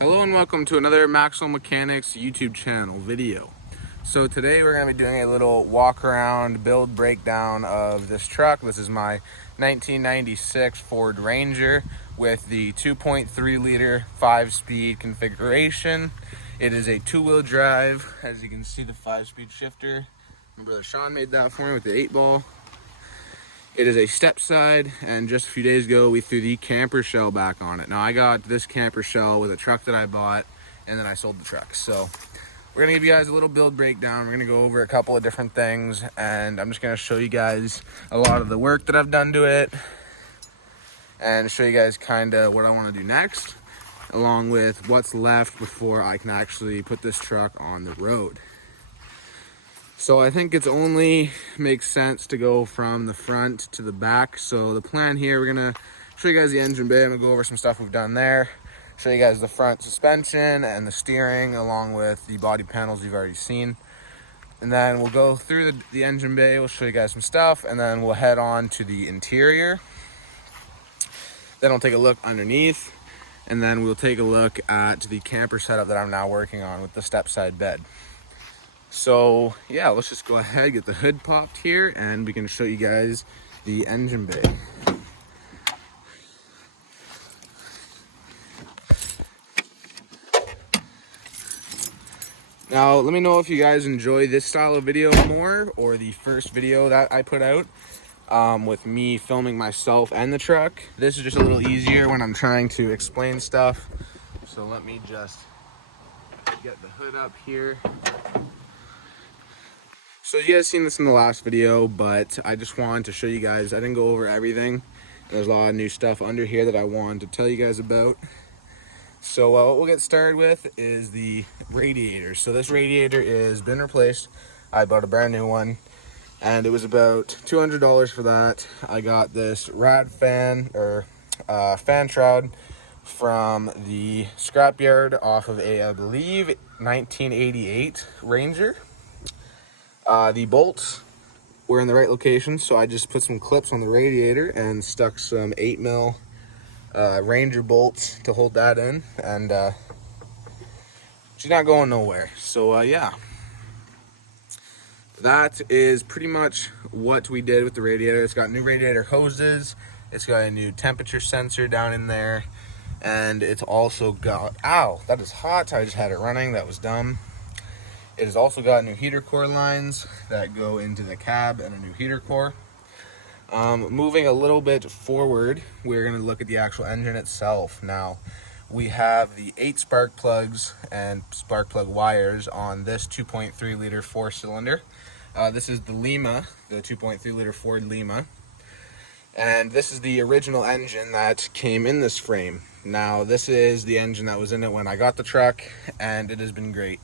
Hello and welcome to another Maxwell Mechanics YouTube channel video. So today we're going to be doing a little walk around build breakdown of this truck. This is my 1996 Ford Ranger with the 2.3 liter 5-speed configuration. It is a 2-wheel drive. As you can see, the 5-speed shifter. My brother Sean made that for me with the 8-ball. It is a step side, and just a few days ago we threw the camper shell back on it. Now I got this camper shell with a truck that I bought, and then I sold the truck. So we're gonna give you guys a little build breakdown. We're gonna go over a couple of different things, and I'm just gonna show you guys a lot of the work that I've done to it, and show you guys kind of what I want to do next, along with what's left before I can actually put this truck on the road. So I think it's only makes sense to go from the front to the back. So the plan here, we're gonna show you guys the engine bay. I'm gonna go over some stuff we've done there, show you guys the front suspension and the steering, along with the body panels you've already seen. And then we'll go through the engine bay, we'll show you guys some stuff, and then we'll head on to the interior. Then we'll take a look underneath, and then we'll take a look at the camper setup that I'm now working on with the step side bed. So yeah, let's just go ahead, get the hood popped here, and we can show you guys the engine bay. Now let me know if you guys enjoy this style of video more, or the first video that I put out with me filming myself and the truck. This is just a little easier when I'm trying to explain stuff. So let me just get the hood up here. So you guys seen this in the last video, but I just wanted to show you guys. I didn't go over everything. And there's a lot of new stuff under here that I wanted to tell you guys about. So what we'll get started with is the radiator. So this radiator is been replaced. I bought a brand new one, and it was about $200 for that. I got this rad fan, or fan shroud, from the scrapyard off of a, I believe, 1988 Ranger. The bolts were in the right location, so I just put some clips on the radiator and stuck some 8mm Ranger bolts to hold that in, and she's not going nowhere. So yeah, that is pretty much what we did with the radiator. It's got new radiator hoses, it's got a new temperature sensor down in there, and it's also got, ow, that is hot, I just had it running, that was dumb. It has also got new heater core lines that go into the cab, and a new heater core. Moving a little bit forward, we're going to look at the actual engine itself. Now, we have the 8 spark plugs and spark plug wires on this 2.3 liter 4-cylinder. This is the Lima, the 2.3 liter Ford Lima. And this is the original engine that came in this frame. Now, this is the engine that was in it when I got the truck, and it has been great.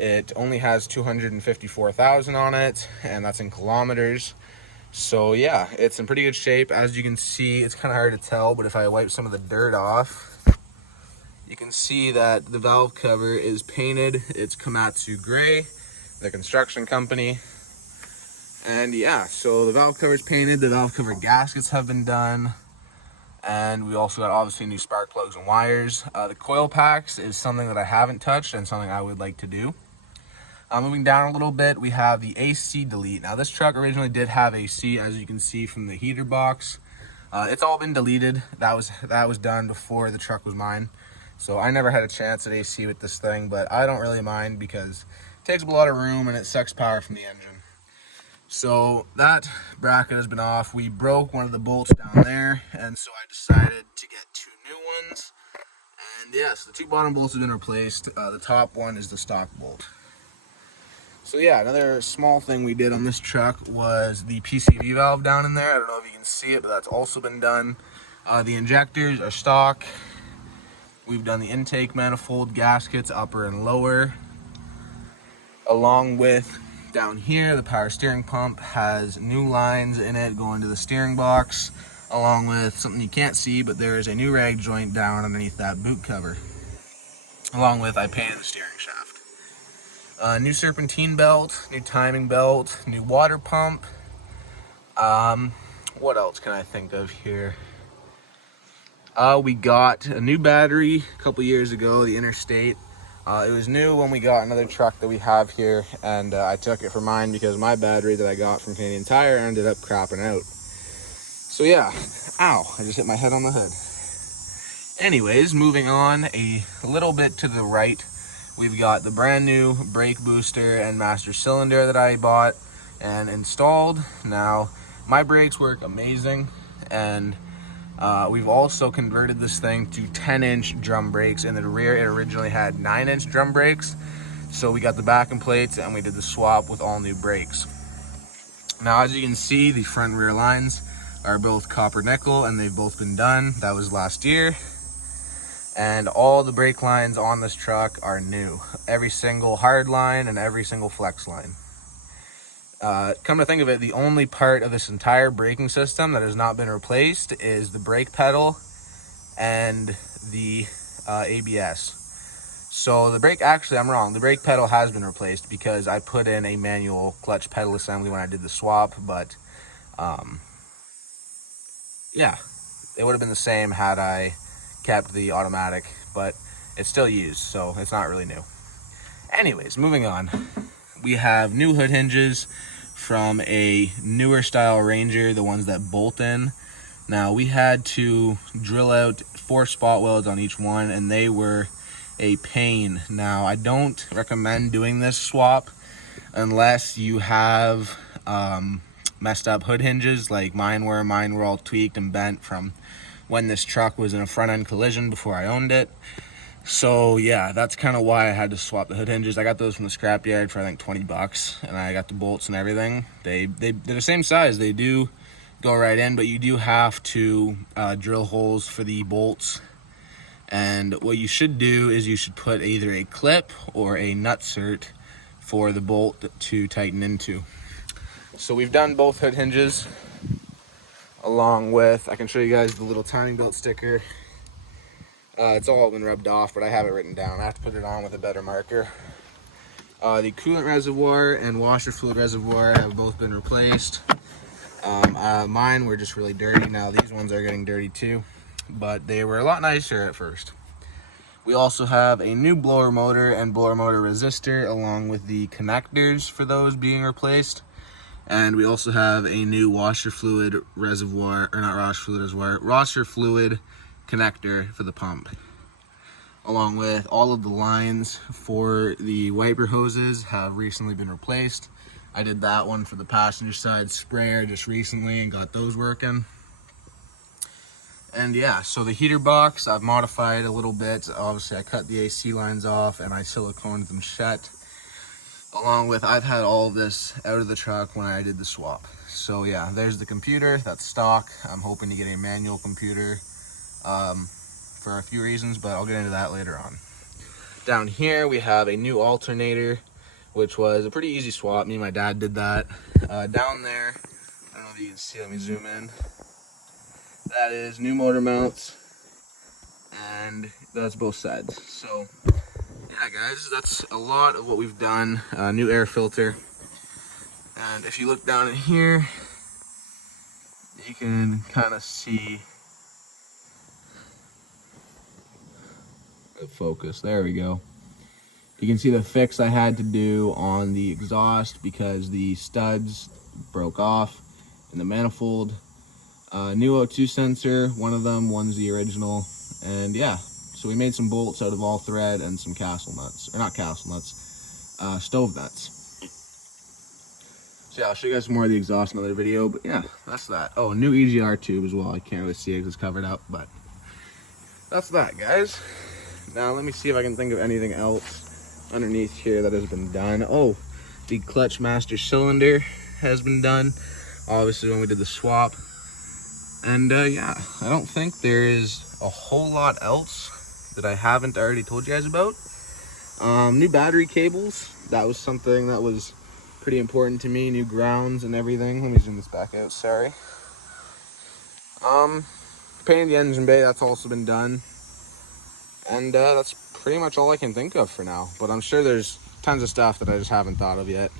It only has 254,000 on it, and that's in kilometers. So yeah, it's in pretty good shape. As you can see, it's kind of hard to tell, but if I wipe some of the dirt off, you can see that the valve cover is painted. It's Komatsu gray, the construction company. And yeah, so the valve cover is painted, the valve cover gaskets have been done, and we also got obviously new spark plugs and wires. The coil packs is something that I haven't touched and something I would like to do. Moving down a little bit, we have the AC delete. Now this truck originally did have AC, as you can see from the heater box. It's all been deleted. That was done before the truck was mine. So I never had a chance at AC with this thing, but I don't really mind because it takes up a lot of room and it sucks power from the engine. So that bracket has been off. We broke one of the bolts down there, and so I decided to get 2 new ones. And yes, the 2 bottom bolts have been replaced. The top one is the stock bolt. So yeah, another small thing we did on this truck was the PCV valve down in there. I don't know if you can see it, but that's also been done. The injectors are stock. We've done the intake manifold gaskets, upper and lower. Along with down here, the power steering pump has new lines in it going to the steering box, along with something you can't see, but there is a new rag joint down underneath that boot cover. Along with, I painted the steering shaft. New serpentine belt, new timing belt, new water pump. What else can I think of here? We got a new battery a couple years ago, the Interstate. It was new when we got another truck that we have here, and I took it for mine because my battery that I got from Canadian Tire ended up crapping out. So yeah, ow, I just hit my head on the hood. Anyways, moving on a little bit to the right, we've got the brand new brake booster and master cylinder that I bought and installed. Now, my brakes work amazing, and we've also converted this thing to 10-inch drum brakes. In the rear, it originally had 9-inch drum brakes. So we got the backing plates and we did the swap with all new brakes. Now, as you can see, the front and rear lines are both copper nickel and they've both been done. That was last year. And all the brake lines on this truck are new. Every single hard line and every single flex line. Come to think of it, the only part of this entire braking system that has not been replaced is the brake pedal and the ABS. So the brake, actually I'm wrong, the brake pedal has been replaced because I put in a manual clutch pedal assembly when I did the swap, but yeah, it would have been the same had I kept the automatic, but it's still used, so it's not really new. Anyways, moving on. We have new hood hinges from a newer style Ranger, the ones that bolt in. Now, we had to drill out 4 spot welds on each one, and they were a pain. Now, I don't recommend doing this swap unless you have messed up hood hinges like mine were. Mine were all tweaked and bent from when this truck was in a front end collision before I owned it. So yeah, that's kind of why I had to swap the hood hinges. I got those from the scrapyard for I think 20 bucks, and I got the bolts and everything. They're the same size. They do go right in, but you do have to drill holes for the bolts. And what you should do is you should put either a clip or a nut cert for the bolt to tighten into. So we've done both hood hinges, along with, I can show you guys the little timing belt sticker. It's all been rubbed off, but I have it written down. I have to put it on with a better marker. The coolant reservoir and washer fluid reservoir have both been replaced. Mine were just really dirty. Now these ones are getting dirty too, but they were a lot nicer at first. We also have a new blower motor and blower motor resistor, along with the connectors for those being replaced. And we also have a new washer fluid reservoir, or not washer fluid reservoir, washer fluid connector for the pump. Along with all of the lines for the wiper hoses have recently been replaced. I did that one for the passenger side sprayer just recently and got those working. And yeah, so the heater box I've modified a little bit. Obviously I cut the AC lines off and I siliconed them shut. Along with, I've had all of this out of the truck when I did the swap. So yeah, there's the computer, that's stock. I'm hoping to get a manual computer for a few reasons, but I'll get into that later on. Down here we have a new alternator, which was a pretty easy swap. Me and my dad did that. Down there, I don't know if you can see, let me zoom in. That is new motor mounts, and that's both sides. So yeah guys, that's a lot of what we've done. New air filter, and if you look down in here, you can kind of see the focus. There we go. You can see the fix I had to do on the exhaust because the studs broke off in the manifold. New O2 sensor, one of them, one's the original, and yeah. So we made some bolts out of all thread and some castle nuts, or not castle nuts, stove nuts. So yeah, I'll show you guys some more of the exhaust in another video, but yeah, that's that. Oh, new EGR tube as well. I can't really see it because it's covered up, but that's that, guys. Now let me see if I can think of anything else underneath here that has been done. Oh, the clutch master cylinder has been done, obviously when we did the swap. And yeah, I don't think there is a whole lot else that I haven't already told you guys about. New battery cables, that was something that was pretty important to me. New grounds and everything. Let me zoom this back out, sorry. Painting the engine bay, that's also been done. And that's pretty much all I can think of for now, but I'm sure there's tons of stuff that I just haven't thought of yet.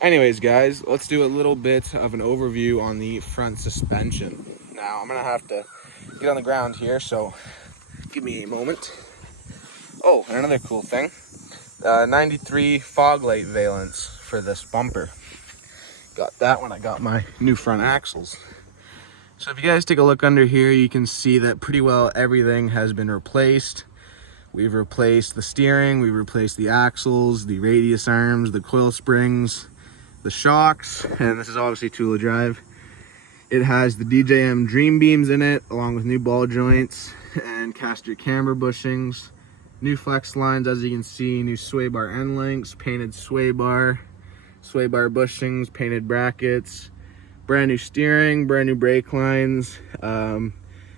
Anyways guys, let's do a little bit of an overview on the front suspension. Now I'm gonna have to get on the ground here, so give me a moment. Oh, and another cool thing, 93 fog light valence for this bumper. Got that when I got my new front axles. So if you guys take a look under here, you can see that pretty well everything has been replaced. We've replaced the steering, we've replaced the axles, the radius arms, the coil springs, the shocks, and this is obviously two-wheel drive. It has the DJM Dream Beams in it, along with new ball joints and caster camber bushings, new flex lines, as you can see, new sway bar end links, painted sway bar bushings, painted brackets, brand new steering, brand new brake lines.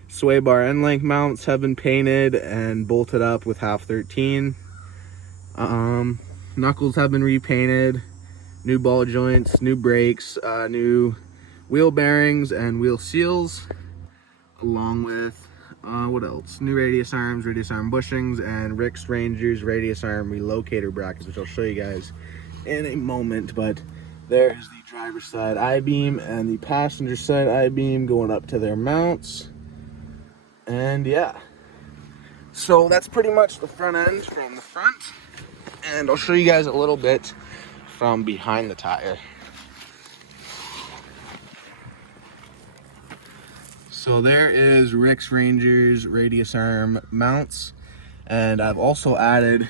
Sway bar end link mounts have been painted and bolted up with half 13. Knuckles have been repainted, new ball joints, new brakes, new wheel bearings and wheel seals, along with what else? New radius arm bushings, and Rick's Rangers radius arm relocator brackets, which I'll show you guys in a moment. But there's the driver's side I-beam and the passenger side I-beam going up to their mounts. And yeah, so that's pretty much the front end from the front, and I'll show you guys a little bit from behind the tire. So there is Rick's Rangers radius arm mounts, and I've also added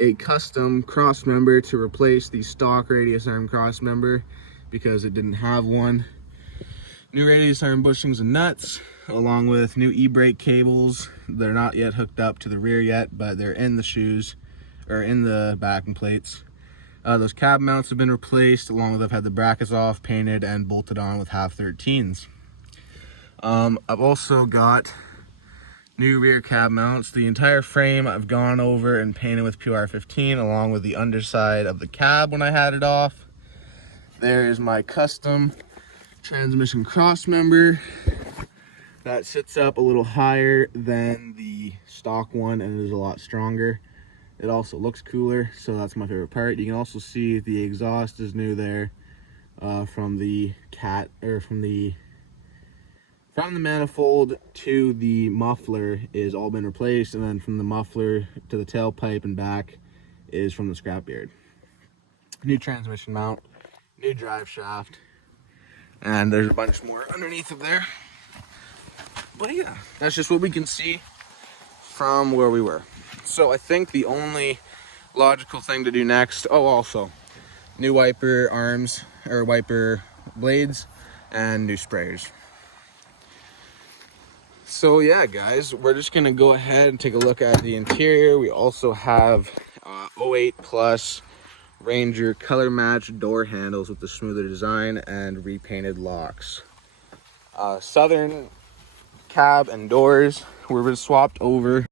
a custom cross member to replace the stock radius arm cross member because it didn't have one. New radius arm bushings and nuts, along with new e-brake cables. They're not yet hooked up to the rear yet, but they're in the shoes, or in the backing plates. Those cab mounts have been replaced, along with I've had the brackets off, painted, and bolted on with half 13s. I've also got new rear cab mounts. The entire frame I've gone over and painted with PR15, along with the underside of the cab when I had it off. There is my custom transmission cross member that sits up a little higher than the stock one and is a lot stronger. It also looks cooler, so that's my favorite part. You can also see the exhaust is new there, from the manifold to the muffler is all been replaced, and then from the muffler to the tailpipe and back is from the scrapyard. New transmission mount, new drive shaft, and there's a bunch more underneath of there. But yeah, that's just what we can see from where we were. So I think the only logical thing to do next, oh, also new wiper arms, or wiper blades, and new sprayers. So yeah, guys, we're just gonna go ahead and take a look at the interior. We also have 08 Plus Ranger color match door handles with the smoother design and repainted locks. Southern cab and doors were swapped over